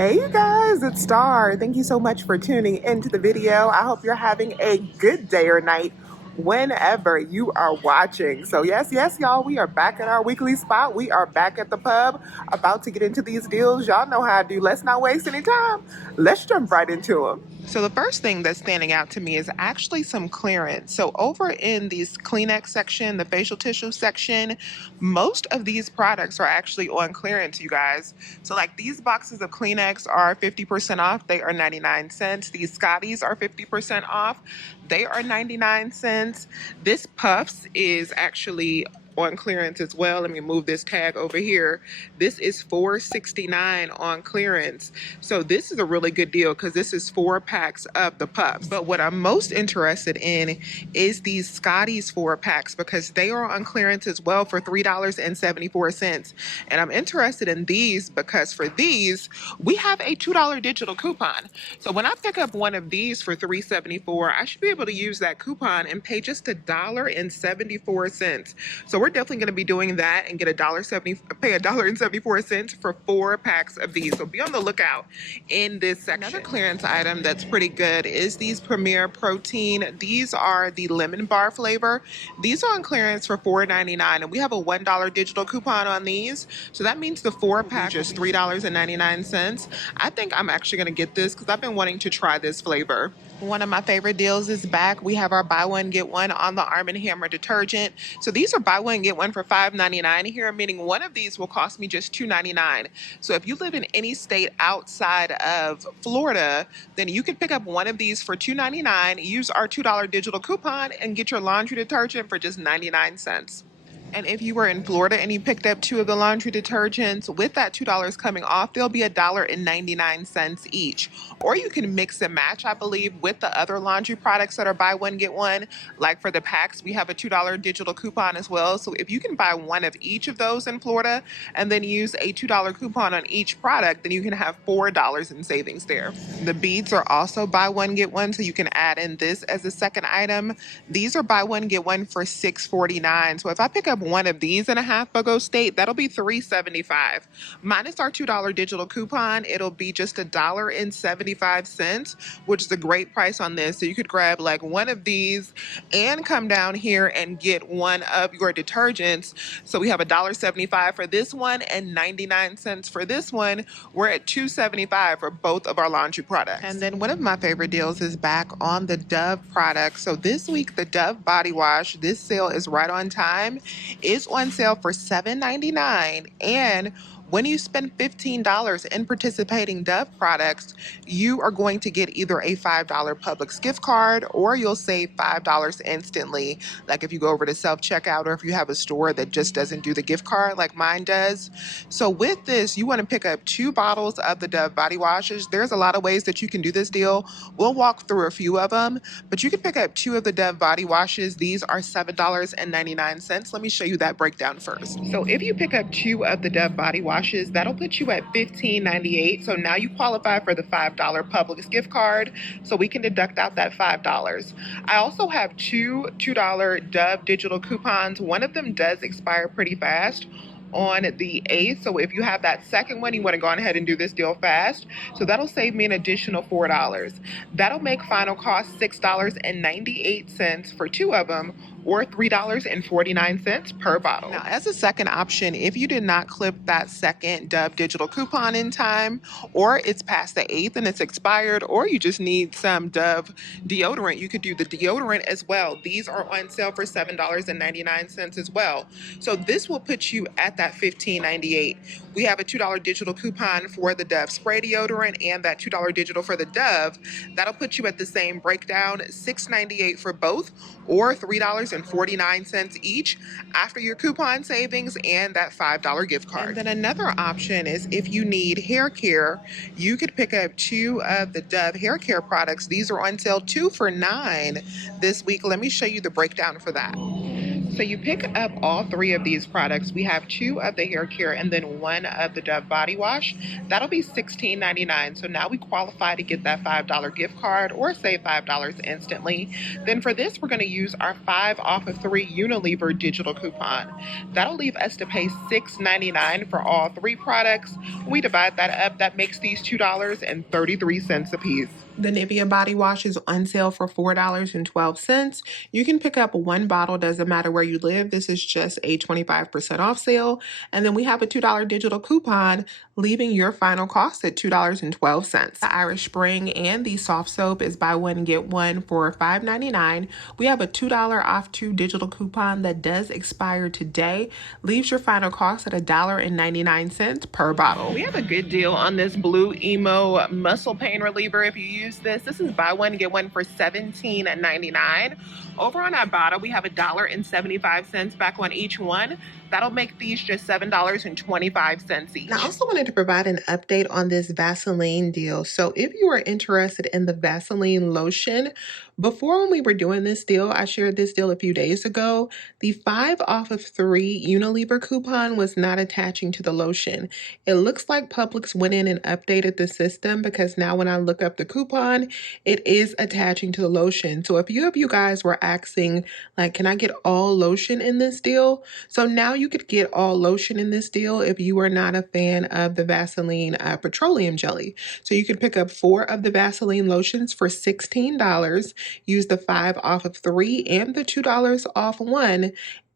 Hey you guys, it's Star. Thank you so much for tuning into the video. I hope you're having a good day or night whenever you are watching. So yes, y'all, we are back at our weekly spot. We are back at the pub, about to get into these deals. Y'all know how I do. Let's not waste any time. Let's jump right into them. So the first thing that's standing out to me is actually some clearance. So over in this Kleenex section, the facial tissue section, most of these products are actually on clearance, you guys. So like these boxes of Kleenex are 50% off. They are 99 cents. These Scotties are 50% off. They are 99 cents. This Puffs is actually on clearance as well. Let me move this tag over here. This is $4.69 on clearance. So this is a really good deal because this is 4 packs of the Puffs. But what I'm most interested in is these Scotties 4 packs because they are on clearance as well for $3.74. And I'm interested in these because for these, we have a $2 digital coupon. So when I pick up one of these for $3.74, I should be able to use that coupon and pay just $1.74. So we're definitely going to be doing that and get pay $1.74 for 4 packs of these. So be on the lookout in this section. Another clearance item that's pretty good is these Premier Protein. These are the lemon bar flavor. These are on clearance for $4.99, and we have a $1 digital coupon on these. So that means the 4 pack is $3.99. I think I'm actually going to get this because I've been wanting to try this flavor. One of my favorite deals is back. We have our buy one, get one on the Arm & Hammer detergent. So these are buy one, get one for $5.99 here, meaning one of these will cost me just $2.99. So if you live in any state outside of Florida, then you can pick up one of these for $2.99, use our $2 digital coupon, and get your laundry detergent for just 99 cents. And if you were in Florida and you picked up 2 of the laundry detergents, with that $2 coming off, they'll be $1.99 each. Or you can mix and match, I believe, with the other laundry products that are buy one, get one. Like for the packs, we have a $2 digital coupon as well. So if you can buy one of each of those in Florida and then use a $2 coupon on each product, then you can have $4 in savings there. The beads are also buy one, get one, so you can add in this as a second item. These are buy one, get one for $6.49. So if I pick up one of these in a half BOGO state, that'll be $3.75. Minus our $2 digital coupon, it'll be just $1.75, which is a great price on this. So you could grab like one of these and come down here and get one of your detergents. So we have $1.75 for this one and 99 cents for this one. We're at $2.75 for both of our laundry products. And then one of my favorite deals is back on the Dove products. So this week, the Dove body wash, this sale is right on time, is on sale for $7.99. And when you spend $15 in participating Dove products, you are going to get either a $5 Publix gift card or you'll save $5 instantly. Like if you go over to self-checkout or if you have a store that just doesn't do the gift card like mine does. So with this, you want to pick up 2 bottles of the Dove body washes. There's a lot of ways that you can do this deal. We'll walk through a few of them, but you can pick up 2 of the Dove body washes. These are $7.99. Let me show you that breakdown first. So if you pick up 2 of the Dove body washes, that'll put you at $15.98. So now you qualify for the $5 Publix gift card, so we can deduct out that $5. I also have 2 $2 Dove digital coupons. One of them does expire pretty fast on the 8th. So if you have that second one, you want to go on ahead and do this deal fast. So that'll save me an additional $4. That'll make final cost $6.98 for 2 of them, or $3.49 per bottle. Now, as a second option, if you did not clip that second Dove digital coupon in time, or it's past the 8th and it's expired, or you just need some Dove deodorant, you could do the deodorant as well. These are on sale for $7.99 as well. So this will put you at that $15.98. We have a $2 digital coupon for the Dove spray deodorant and that $2 digital for the Dove. That'll put you at the same breakdown, $6.98 for both, or $3.49 each after your coupon savings and that $5 gift card. And then another option is if you need hair care, you could pick up 2 of the Dove hair care products. These are on sale 2 for $9 this week. Let me show you the breakdown for that. So you pick up all 3 of these products. We have 2 of the hair care and then 1 of the Dove body wash. That'll be $16.99. So now we qualify to get that $5 gift card or save $5 instantly. Then for this, we're going to use our 5 off of 3 Unilever digital coupon. That'll leave us to pay $6.99 for all 3 products. We divide that up. That makes these $2.33 a piece. The Nivea body wash is on sale for $4.12. You can pick up 1 bottle, doesn't matter where you live. This is just a 25% off sale. And then we have a $2 digital coupon, leaving your final cost at $2.12. The Irish Spring and the soft soap is buy one, get one for $5.99. We have a $2 off 2 digital coupon that does expire today, leaves your final cost at $1.99 per bottle. We have a good deal on this Blue Emo muscle pain reliever. If you use this is buy one, get one for $17.99. Over on Ibotta, we have $1.75 back on each one. That'll make these just $7.25 each. Now, I also wanted to provide an update on this Vaseline deal. So if you are interested in the Vaseline lotion, before when we were doing this deal, I shared this deal a few days ago, the 5 off of 3 Unilever coupon was not attaching to the lotion. It looks like Publix went in and updated the system because now when I look up the coupon, it is attaching to the lotion. So a few of you guys were asking, like, can I get all lotion in this deal? So now you could get all lotion in this deal if you are not a fan of the Vaseline petroleum jelly. So you can pick up 4 of the Vaseline lotions for $16. Use the 5 off of 3 and the $2 off 1,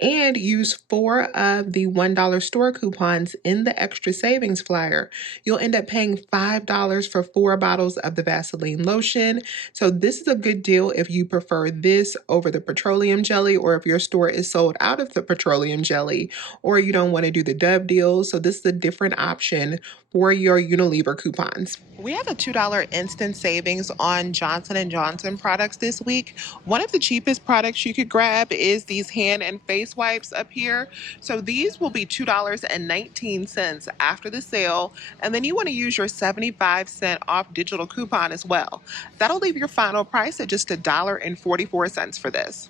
and use 4 of the $1 store coupons in the extra savings flyer. You'll end up paying $5 for 4 bottles of the Vaseline lotion. So this is a good deal if you prefer this over the petroleum jelly, or if your store is sold out of the petroleum jelly, or you don't want to do the Dove deal. So this is a different option for your Unilever coupons. We have a $2 instant savings on Johnson & Johnson products this week. One of the cheapest products you could grab is these hand and face wipes up here. So these will be $2.19 after the sale. And then you want to use your 75-cent off digital coupon as well. That'll leave your final price at just $1.44 for this.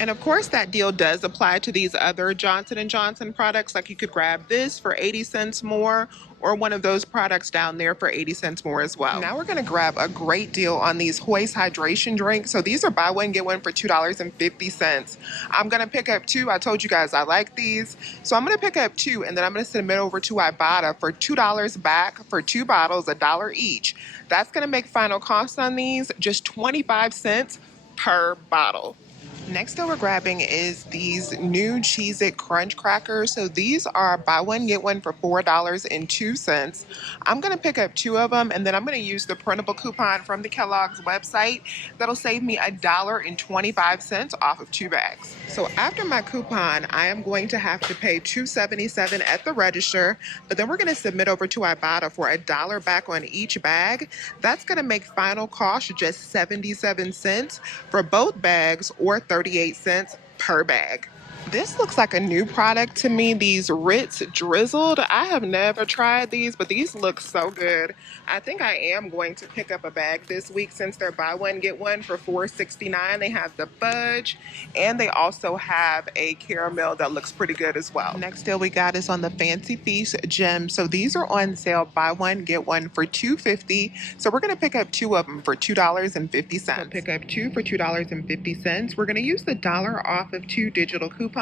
And of course, that deal does apply to these other Johnson & Johnson products. Like you could grab this for 80 cents more, or one of those products down there for 80 cents more as well. Now we're gonna grab a great deal on these Hoist hydration drinks. So these are buy one, get one for $2.50. I'm gonna pick up 2. I told you guys I like these. So I'm gonna pick up 2, and then I'm gonna send them over to Ibotta for $2 back for 2 bottles, $1 each. That's gonna make final cost on these just 25 cents per bottle. Next that we're grabbing is these new Cheez-It Crunch Crackers. So these are buy one, get one for $4.02. I'm going to pick up 2 of them, and then I'm going to use the printable coupon from the Kellogg's website. That'll save me $1.25 off of 2 bags. So after my coupon, I am going to have to pay $2.77 at the register, but then we're going to submit over to Ibotta for $1 back on each bag. That's going to make final cost just 77 cents for both bags, or 38 cents per bag. This looks like a new product to me, these Ritz Drizzled. I have never tried these, but these look so good. I think I am going to pick up a bag this week since they're buy one, get one for $4.69. They have the fudge, and they also have a caramel that looks pretty good as well. Next deal we got is on the Fancy Feast gems. So these are on sale, buy one, get one for $2.50. So we're going to pick up 2 of them for $2.50. So pick up 2 for $2.50. We're going to use the $1 off of 2 digital coupons.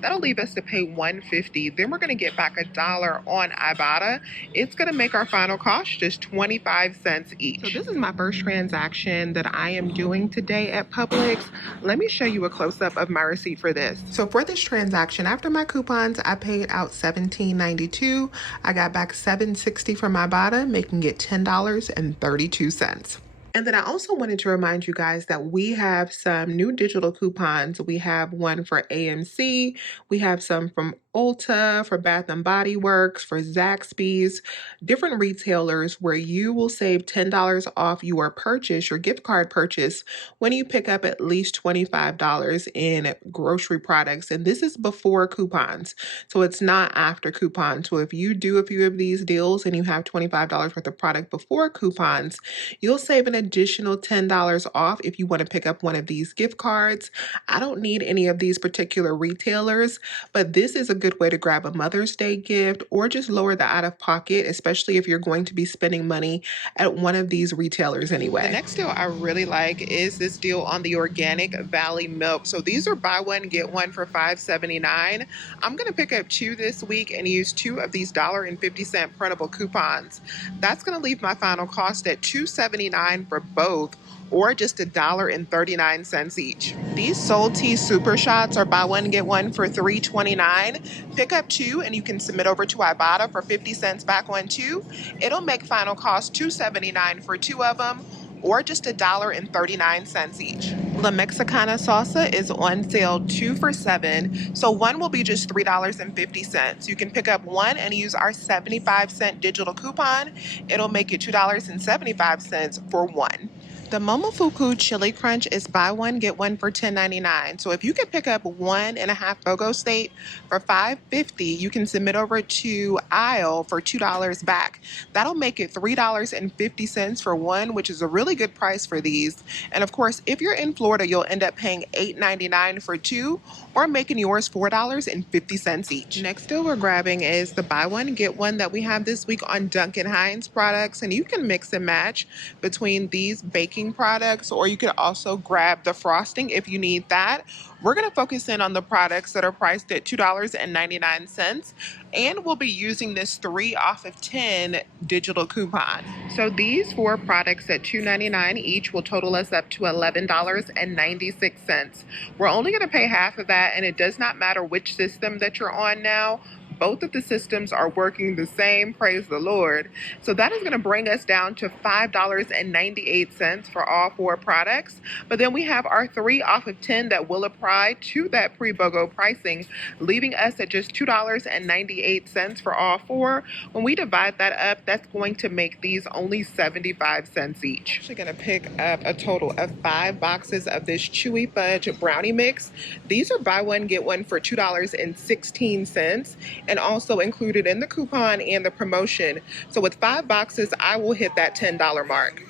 That'll leave us to pay $1.50. Then we're going to get back $1 on Ibotta. It's going to make our final cost just 25 cents each. So this is my first transaction that I am doing today at Publix. Let me show you a close-up of my receipt for this. So for this transaction, after my coupons, I paid out $17.92. I got back $7.60 from Ibotta, making it $10.32. And then I also wanted to remind you guys that we have some new digital coupons. We have one for AMC. We have some from Ulta, for Bath and Body Works, for Zaxby's, different retailers where you will save $10 off your purchase, your gift card purchase, when you pick up at least $25 in grocery products. And this is before coupons. So it's not after coupons. So if you do a few of these deals and you have $25 worth of product before coupons, you'll save an additional $10 off if you want to pick up one of these gift cards. I don't need any of these particular retailers, but this is a good way to grab a Mother's Day gift or just lower the out of pocket, especially if you're going to be spending money at one of these retailers anyway. The next deal I really like is this deal on the Organic Valley milk. So these are buy one, get one for $5.79. I'm going to pick up 2 this week and use 2 of these $1.50 printable coupons. That's going to leave my final cost at $2.79 for both, or just $1.39 each. These Soul Tea Super Shots are buy one, get one for $3.29. Pick up 2 and you can submit over to Ibotta for 50 cents back on 2. It'll make final cost $2.79 for 2 of them, or just $1.39 each. La Mexicana salsa is on sale 2 for $7, so one will be just $3.50. You can pick up 1 and use our 75-cent digital coupon. It'll make it $2.75 for 1. The Momofuku Chili Crunch is buy one, get one for $10.99. So if you can pick up 1.5 BOGO state for $5.50, you can submit over to Aisle for $2 back. That'll make it $3.50 for 1, which is a really good price for these. And of course, if you're in Florida, you'll end up paying $8.99 for 2, or making yours $4.50 each. Next deal we're grabbing is the buy one, get one that we have this week on Duncan Hines products. And you can mix and match between these baking products, or you could also grab the frosting if you need that. We're going to focus in on the products that are priced at $2.99, and we'll be using this 3 off of 10 digital coupon. So these 4 products at $2.99 each will total us up to $11.96. We're only going to pay half of that, and it does not matter which system that you're on now. Both of the systems are working the same, praise the Lord. So that is going to bring us down to $5.98 for all 4 products. But then we have our 3 off of 10 that will apply to that pre-BOGO pricing, leaving us at just $2.98 for all 4. When we divide that up, that's going to make these only 75 cents each. I'm actually going to pick up a total of 5 boxes of this Chewy Fudge Brownie Mix. These are buy one, get one for $2.16. and also included in the coupon and the promotion. So with 5 boxes, I will hit that $10 mark.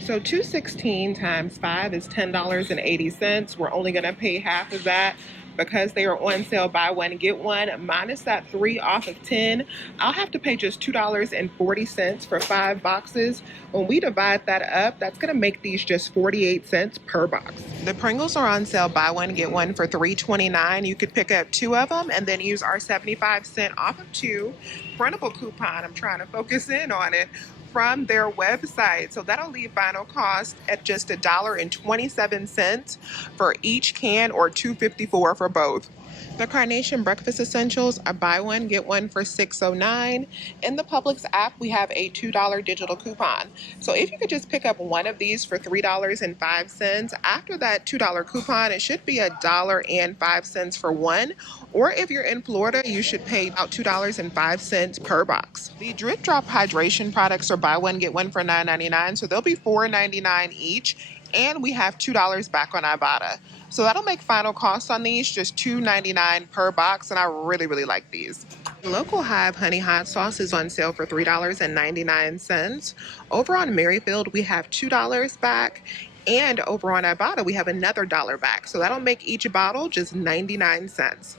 So $2.16 times 5 is $10.80. We're only going to pay half of that because they are on sale buy one, get one, minus that 3 off of 10. I'll have to pay just $2.40 for 5 boxes. When we divide that up, that's going to make these just 48 cents per box. The Pringles are on sale buy one, get one for $3.29. You could pick up 2 of them and then use our 75-cent off of 2 printable coupon. I'm trying to focus in on it, from their website. So that'll leave final cost at just $1.27 for each can, or $2.54 for both. The Carnation Breakfast Essentials are buy one, get one for $6.09. In the Publix app, we have a $2 digital coupon. So if you could just pick up one of these for $3.05, after that $2 coupon, it should be $1.05 for 1. Or if you're in Florida, you should pay about $2.05 per box. The Drip Drop Hydration products are buy one, get one for $9.99. So they'll be $4.99 each. And we have $2 back on Ibotta. So that'll make final cost on these just $2.99 per box, and I really, really like these. Local Hive Honey Hot Sauce is on sale for $3.99. Over on Merrifield, we have $2 back, and over on Ibotta, we have another $1 back. So that'll make each bottle just 99 cents.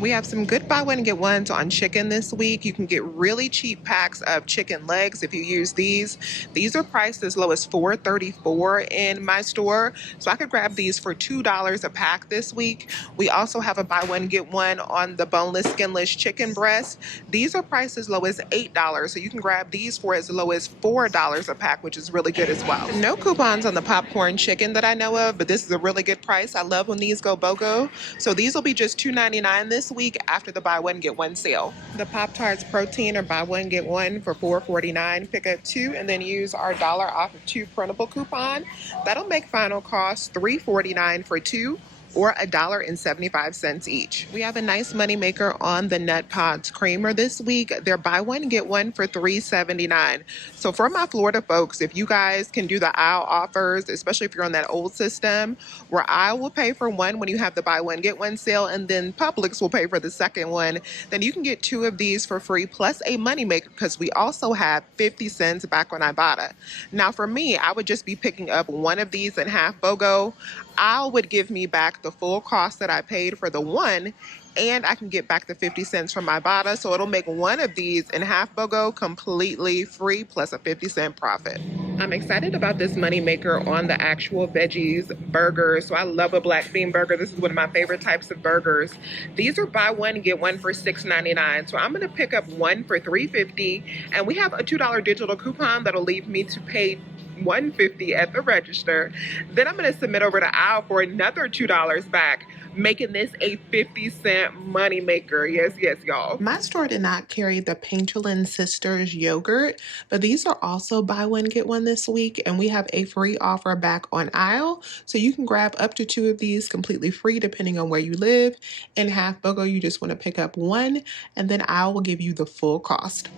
We have some good buy one, get ones on chicken this week. You can get really cheap packs of chicken legs if you use these. These are priced as low as $4.34 in my store. So I could grab these for $2 a pack this week. We also have a buy one, get one on the boneless, skinless chicken breast. These are priced as low as $8. So you can grab these for as low as $4 a pack, which is really good as well. No coupons on the popcorn chicken that I know of, but this is a really good price. I love when these go BOGO. So these will be just $2.99 this week after the buy one, get one sale. The Pop-Tarts protein are buy one, get one for $4.49. Pick up 2 and then use our $1 off of 2 printable coupon. That'll make final cost $3.49 for 2, or $1.75 each. We have a nice money maker on the Nutpods creamer this week. They're buy one, get one for $3.79. So for my Florida folks, if you guys can do the aisle offers, especially if you're on that old system, where I will pay for one when you have the buy one, get one sale, and then Publix will pay for the second one, then you can get two of these for free plus a money maker because we also have 50 cents back on Ibotta. Now for me, I would just be picking up one of these in half BOGO. I would give me back the full cost that I paid for the one, and I can get back the 50 cents from Ibotta. So it'll make one of these in half BOGO completely free plus a 50-cent profit. I'm excited about this money maker on the actual veggies burger. So I love a black bean burger. This is one of my favorite types of burgers. These are buy one, get one for $6.99. So I'm gonna pick up one for $3.50, and we have a $2 digital coupon that'll leave me to pay $1.50 at the register. Then I'm going to submit over to aisle for another $2 back, making this a 50-cent money maker. Yes, y'all. My store did not carry the Painterland Sisters yogurt, but these are also buy one, get one this week, and we have a free offer back on aisle. So you can grab up to two of these completely free depending on where you live. In half BOGO, you just want to pick up one, and then aisle will give you the full cost.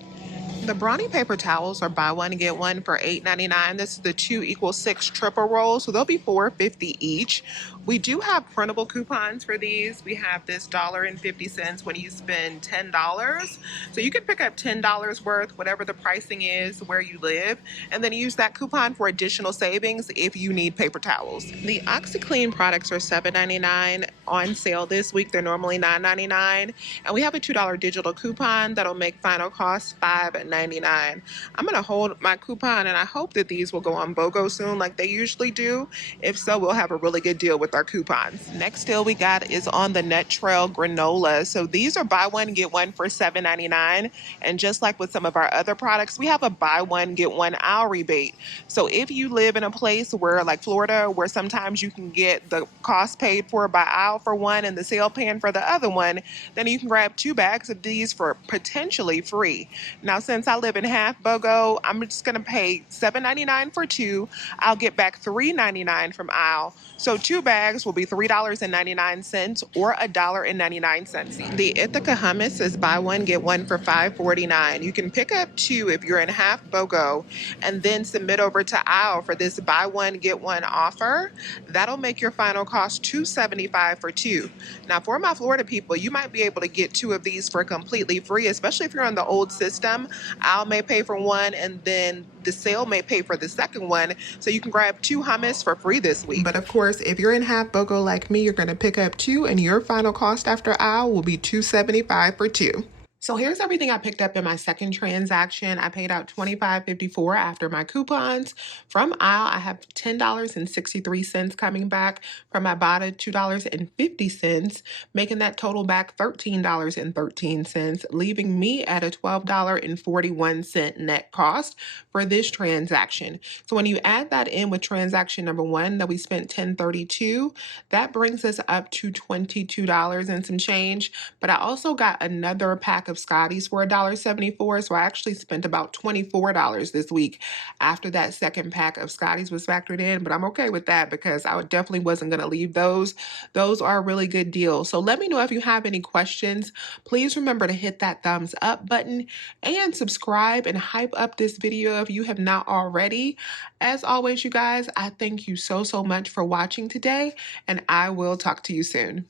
The Brawny paper towels are buy one, get one for $8.99. This is the 2 = 6 triple roll, so they'll be $4.50 each. We do have printable coupons for these. We have this $1.50 when you spend $10. So you can pick up $10 worth, whatever the pricing is where you live, and then use that coupon for additional savings if you need paper towels. The OxyClean products are $7.99 on sale this week. They're normally $9.99. And we have a $2 digital coupon that'll make final cost $5.99. I'm going to hold my coupon, and I hope that these will go on BOGO soon like they usually do. If so, we'll have a really good deal with our coupons. Next deal we got is on the Nutrail granola. So these are buy one, get one for $7.99. And just like with some of our other products, we have a buy one, get one aisle rebate. So if you live in a place where, like Florida, where sometimes you can get the cost paid for by aisle for one and the sale paying for the other one, then you can grab 2 bags of these for potentially free. Now, since I live in half BOGO, I'm just going to pay $7.99 for 2. I'll get back $3.99 from aisle. So 2 bags will be $3.99 or $1.99. The Ithaca hummus is buy one, get one for $5.49. You can pick up 2 if you're in half BOGO and then submit over to aisle for this buy one, get one offer. That'll make your final cost $2.75 for 2. Now, for my Florida people, you might be able to get 2 of these for completely free, especially if you're on the old system. Aisle may pay for one, and then the sale may pay for the second one. So you can grab 2 hummus for free this week. But of course, if you're in half BOGO like me, you're going to pick up 2, and your final cost after aisle will be $2.75 for 2. So here's everything I picked up in my second transaction. I paid out $25.54 after my coupons. From aisle, I have $10.63 coming back. From Ibotta, $2.50, making that total back $13.13, leaving me at a $12.41 net cost for this transaction. So when you add that in with transaction number 1 that we spent $10.32, that brings us up to $22 and some change. But I also got another pack of Scotties for $1.74, so I actually spent about $24 this week after that second pack of Scotties was factored in, but I'm okay with that because I definitely wasn't going to leave those. Those are a really good deal. So let me know if you have any questions. Please remember to hit that thumbs up button and subscribe and hype up this video if you have not already. As always, you guys, I thank you so much for watching today, and I will talk to you soon.